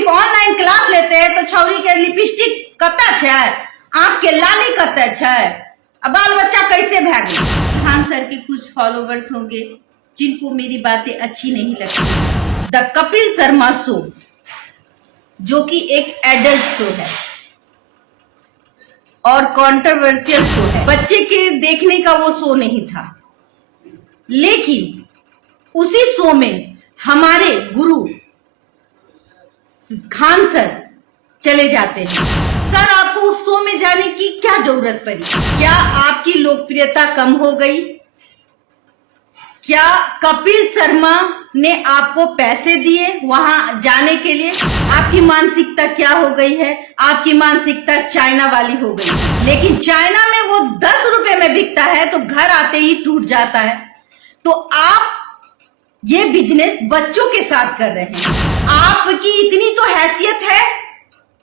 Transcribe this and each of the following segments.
सिर्फ online class लेते हैं तो छौरी के लिपस्टिक कतऽ छै, आंख के लाली कतऽ छै, अब बाल बच्चा कैसे भागे। खान सर के कुछ फॉलोवर्स होंगे जिनको मेरी बातें अच्छी नहीं लगती। द कपिल शर्मा शो जो कि एक एडल्ट शो है और कंट्रोवर्शियल शो है, बच्चे के देखने का वो शो नहीं था, लेकिन उसी शो में हमारे गुरु खान सर चले जाते हैं। सर आपको उस शो में जाने की क्या जरूरत पड़ी? क्या आपकी लोकप्रियता कम हो गई? क्या कपिल शर्मा ने आपको पैसे दिए वहां जाने के लिए? आपकी मानसिकता क्या हो गई है? आपकी मानसिकता चाइना वाली हो गई। लेकिन चाइना में वो 10 रुपए में बिकता है तो घर आते ही टूट जाता है। तो आप ये बिजनेस बच्चों के साथ कर रहे हैं। आपकी इतनी तो हैसियत है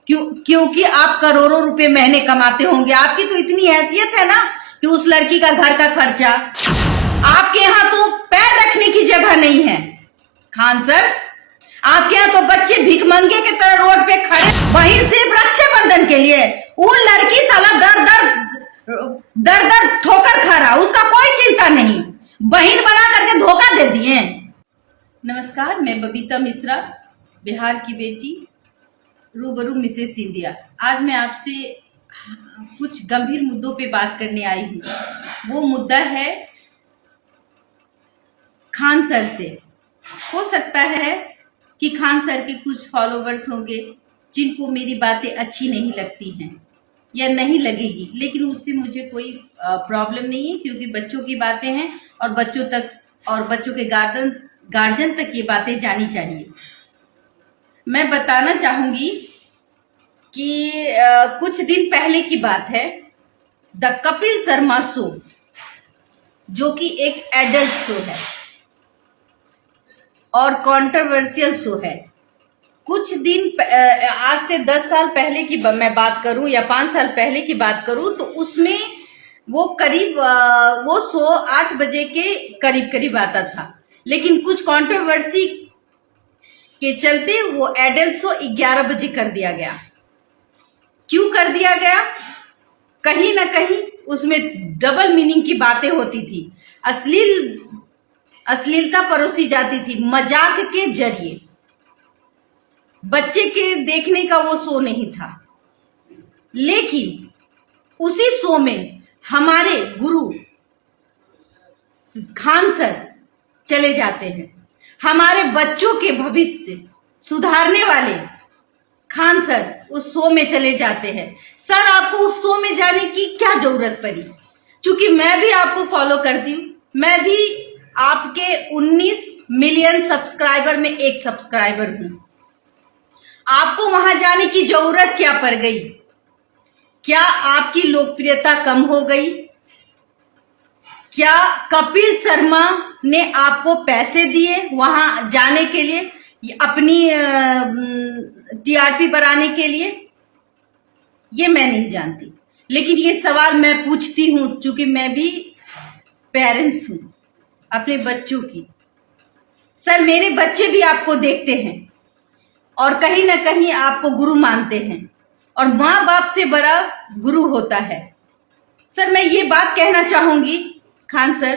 क्योंकि आप करोड़ों रुपए महीने कमाते होंगे, आपकी तो इतनी हैसियत है ना कि उस लड़की का घर का खर्चा, आपके यहाँ तो पैर रखने की जगह नहीं है। खान सर आपके यहाँ तो बच्चे भिखमंगे के तरह रोड पे खड़े, वहीं सिर्फ रक्षाबंधन के लिए वो लड़की साला दर दर ठोकर खा रहा, उसका कोई चिंता नहीं, बहन बना करके धोखा दे दिए। नमस्कार, मैं बबीता मिश्रा, बिहार की बेटी, रूबरू मिसेस इंडिया। आज मैं आपसे कुछ गंभीर मुद्दों पे बात करने आई हूँ। वो मुद्दा है खान सर से। हो सकता है कि खान सर के कुछ फॉलोवर्स होंगे जिनको मेरी बातें अच्छी नहीं लगती हैं या नहीं लगेगी, लेकिन उससे मुझे कोई प्रॉब्लम नहीं है क्योंकि बच्चों की बातें हैं और बच्चों तक और बच्चों के गार्जियन तक ये बातें जानी चाहिए। मैं बताना चाहूंगी कि कुछ दिन पहले की बात है, द कपिल शर्मा शो जो कि एक एडल्ट शो है और कंट्रोवर्शियल शो है। कुछ दिन आज से 10 साल पहले की मैं बात करूं या 5 साल पहले की बात करूं तो उसमें वो करीब वो शो 8 बजे के करीब आता था, लेकिन कुछ कंट्रोवर्सी के चलते वो एडल्ट शो 11 बजे कर दिया गया। क्यों कर दिया गया? कहीं ना कहीं उसमें डबल मीनिंग की बातें होती थी, अश्लीलता परोसी जाती थी मजाक के जरिए। बच्चे के देखने का वो शो नहीं था, लेकिन उसी शो में हमारे गुरु खान सर चले जाते हैं। हमारे बच्चों के भविष्य सुधारने वाले खान सर उस शो में चले जाते हैं। सर आपको उस शो में जाने की क्या जरूरत पड़ी? क्योंकि मैं भी आपको फॉलो करती हूँ, मैं भी आपके 19 मिलियन सब्सक्राइबर में एक सब्सक्राइबर हूं। आपको वहां जाने की जरूरत क्या पड़ गई? क्या आपकी लोकप्रियता कम हो गई? क्या कपिल शर्मा ने आपको पैसे दिए वहां जाने के लिए, अपनी टीआरपी बढ़ाने के लिए? ये मैं नहीं जानती, लेकिन ये सवाल मैं पूछती हूं क्योंकि मैं भी पेरेंट्स हूं अपने बच्चों की। सर मेरे बच्चे भी आपको देखते हैं और कहीं ना कहीं आपको गुरु मानते हैं और माँ बाप से बड़ा गुरु होता है। सर मैं ये बात कहना चाहूंगी खान सर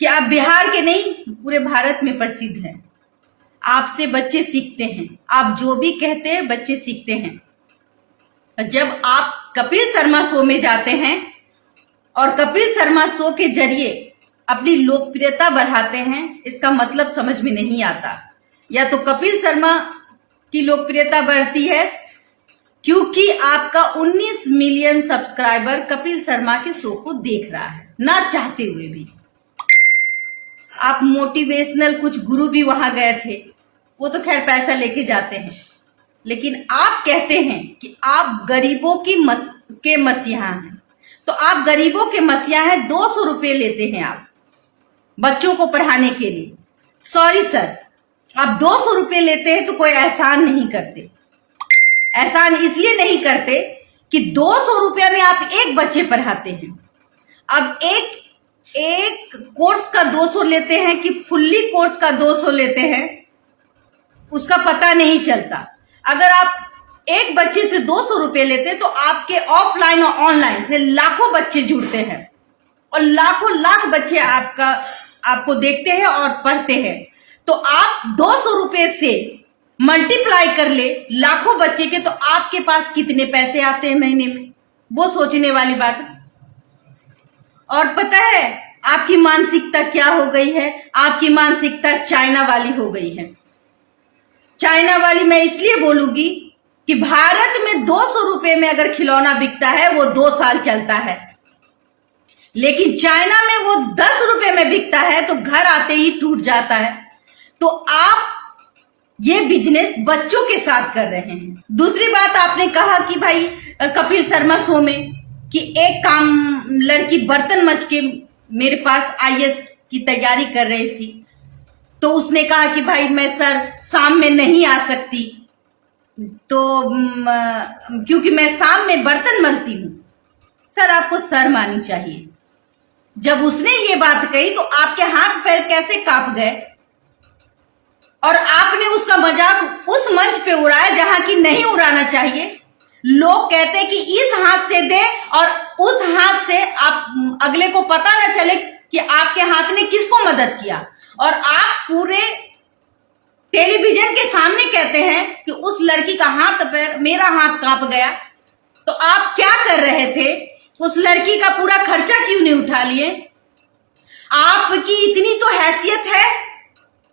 कि आप बिहार के नहीं पूरे भारत में प्रसिद्ध हैं। आपसे बच्चे सीखते हैं, आप जो भी कहते हैं बच्चे सीखते हैं। जब आप कपिल शर्मा शो में जाते हैं और कपिल शर्मा शो के जरिए अपनी लोकप्रियता बढ़ाते हैं, इसका मतलब समझ में नहीं आता। या तो कपिल शर्मा की लोकप्रियता बढ़ती है क्योंकि आपका 19 मिलियन सब्सक्राइबर कपिल शर्मा के शो को देख रहा है, ना चाहते हुए भी। आप मोटिवेशनल कुछ गुरु भी वहां गए थे, वो तो खैर पैसा लेके जाते हैं, लेकिन आप कहते हैं कि आप गरीबों के मसीहा हैं। तो आप गरीबों के मसीहा हैं, 200 रुपए लेते हैं आप बच्चों को पढ़ाने के लिए। सॉरी सर, आप 200 रुपए लेते हैं तो कोई एहसान नहीं करते। एहसान इसलिए नहीं करते कि 200 रुपया में आप एक बच्चे पढ़ाते हैं। अब एक कोर्स का 200 लेते हैं कि फुल्ली कोर्स का 200 लेते हैं, उसका पता नहीं चलता। अगर आप एक बच्चे से 200 रुपए लेते तो आपके ऑफलाइन और ऑनलाइन से लाखों बच्चे जुड़ते हैं और लाखों लाख बच्चे आपको देखते हैं और पढ़ते हैं। तो आप 200 रुपए से मल्टीप्लाई कर ले लाखों बच्चे के, तो आपके पास कितने पैसे आते हैं महीने में, वो सोचने वाली बात है। और पता है आपकी मानसिकता क्या हो गई है? आपकी मानसिकता चाइना वाली हो गई है। चाइना वाली मैं इसलिए बोलूंगी कि भारत में 200 रुपए में अगर खिलौना बिकता है वो 2 साल चलता है, लेकिन चाइना में वो 10 रुपए में बिकता है तो घर आते ही टूट जाता है। तो आप ये बिजनेस बच्चों के साथ कर रहे हैं। दूसरी बात, आपने कहा कि भाई कपिल शर्मा शो में कि एक काम लड़की बर्तन मज के मेरे पास आईएएस की तैयारी कर रही थी, तो उसने कहा कि भाई मैं सर शाम में नहीं आ सकती, तो क्योंकि मैं शाम में बर्तन मलती हूं। सर आपको शर्म आनी चाहिए। जब उसने ये बात कही तो आपके हाथ पैर कैसे कांप गए, और आपने उसका मजाक उस मंच पे उड़ाया जहां की नहीं उड़ाना चाहिए। लोग कहते हैं कि इस हाथ से दे और उस हाथ से आप अगले को पता ना चले कि आपके हाथ ने किसको मदद किया, और आप पूरे टेलीविजन के सामने कहते हैं कि उस लड़की का हाथ पैर, मेरा हाथ कांप गया। तो आप क्या कर रहे थे? उस लड़की का पूरा खर्चा क्यों नहीं उठा लिए? आपकी इतनी तो हैसियत है,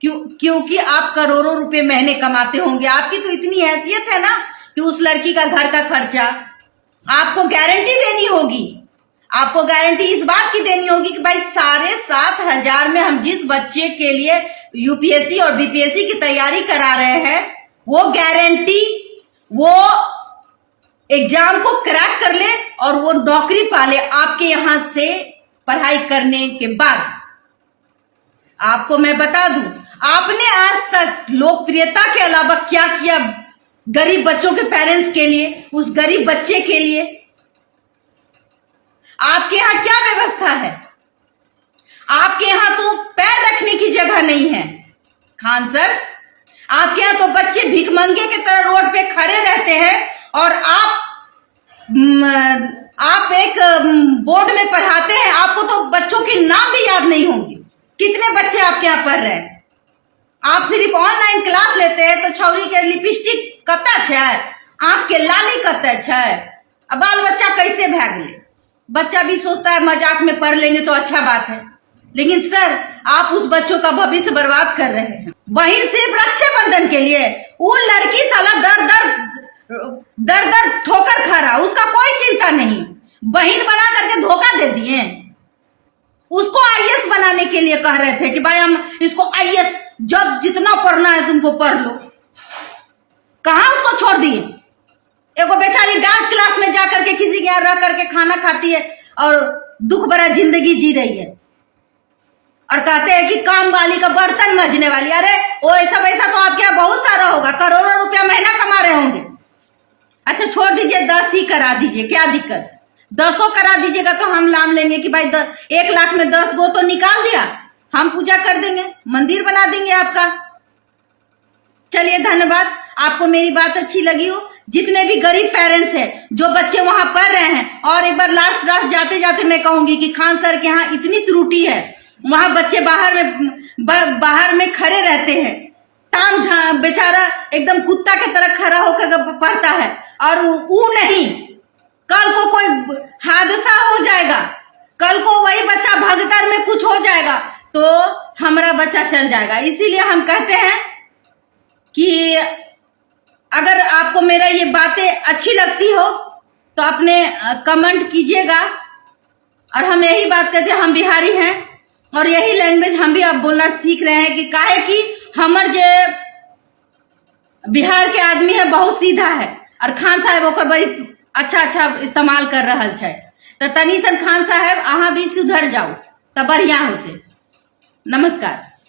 क्योंकि आप करोड़ों रुपए महीने कमाते होंगे, आपकी तो इतनी हैसियत है ना कि उस लड़की का घर का खर्चा आपको गारंटी देनी होगी। आपको गारंटी इस बात की देनी होगी कि भाई 7,500 में हम जिस बच्चे के लिए यूपीएससी और बीपीएससी की तैयारी करा रहे हैं, वो गारंटी वो एग्जाम को क्रैक कर ले और वो नौकरी पाले आपके यहां से पढ़ाई करने के बाद। आपको मैं बता दूं, आपने आज तक लोकप्रियता के अलावा क्या किया गरीब बच्चों के पेरेंट्स के लिए, उस गरीब बच्चे के लिए? आपके यहां क्या व्यवस्था है? आपके यहां तो पैर रखने की जगह नहीं है खान सर। आपके यहां तो बच्चे भिखमंगे की तरह रोड पे खड़े रहते हैं और आप एक बोर्ड में पढ़ाते हैं, आपको तो बच्चों के नाम भी याद नहीं होंगे। कितने बच्चे आपके यहाँ पढ़ रहे हैं? आप सिर्फ ऑनलाइन क्लास लेते हैं तो छौरी के लिपस्टिक कतऽ छै, आंख के लाली कतऽ छै, अब बाल बच्चा कैसे भाग ले? बच्चा भी सोचता है मजाक में पढ़ लेंगे तो अच्छा बात है, लेकिन सर आप उस बच्चों का भविष्य बर्बाद कर रहे हैं। बहन सिर्फ रक्षाबंधन के लिए, वो लड़की साला दर दर ठोकर खा रहा, उसका कोई चिंता नहीं। बहन बना करके धोखा दे दिए। उसको आईएएस बनाने के लिए कह रहे थे कि भाई हम इसको आईएएस, जब जितना पढ़ना है तुमको पढ़ लो। कहां उसको छोड़ दिए? एगो बेचारी डांस क्लास में जाकर के किसी के यहाँ रह करके खाना खाती है और दुख भरा जिंदगी जी रही है, और कहते हैं कि काम वाली का बर्तन मजने वाली। अरे वो ऐसा वैसा तो आपके यहाँ बहुत सारा होगा, करोड़ों रुपया महीना कमा रहे होंगे। अच्छा छोड़ दीजिए, 10 ही करा दीजिए, क्या दिक्कत? 10 करा दीजिएगा तो हम नाम लेंगे कि भाई 1 लाख में 10 गो तो निकाल दिया, हम पूजा कर देंगे, मंदिर बना देंगे आपका। चलिए धन्यवाद। आपको मेरी बात अच्छी लगी हो? जितने भी गरीब पेरेंट्स हैं जो बच्चे वहां पढ़ रहे हैं, और एक बार लास्ट जाते जाते मैं कहूंगी कि खान सर के यहाँ इतनी त्रुटि है, वहां बच्चे बाहर में खड़े रहते हैं, टांग बेचारा एकदम कुत्ता के तरह खड़ा होकर पढ़ता है, और वो नहीं, कल को कोई हादसा हो जाएगा, कल को वही बच्चा भगदड़ में कुछ हो जाएगा तो हमारा बच्चा चल जाएगा। इसीलिए हम कहते हैं कि अगर आपको मेरा ये बातें अच्छी लगती हो तो अपने कमेंट कीजिएगा। और हम यही बात कहते हैं, हम बिहारी हैं और यही लैंग्वेज हम भी अब बोलना सीख रहे हैं कि काहे कि हमर जे बिहार के आदमी है बहुत सीधा है, और खान साहब ओकर बड़ी अच्छा इस्तेमाल कर रहा है। तो तनी सन खान साहब अहाँ भी सुधर जाओ तो बढ़िया होते। नमस्कार।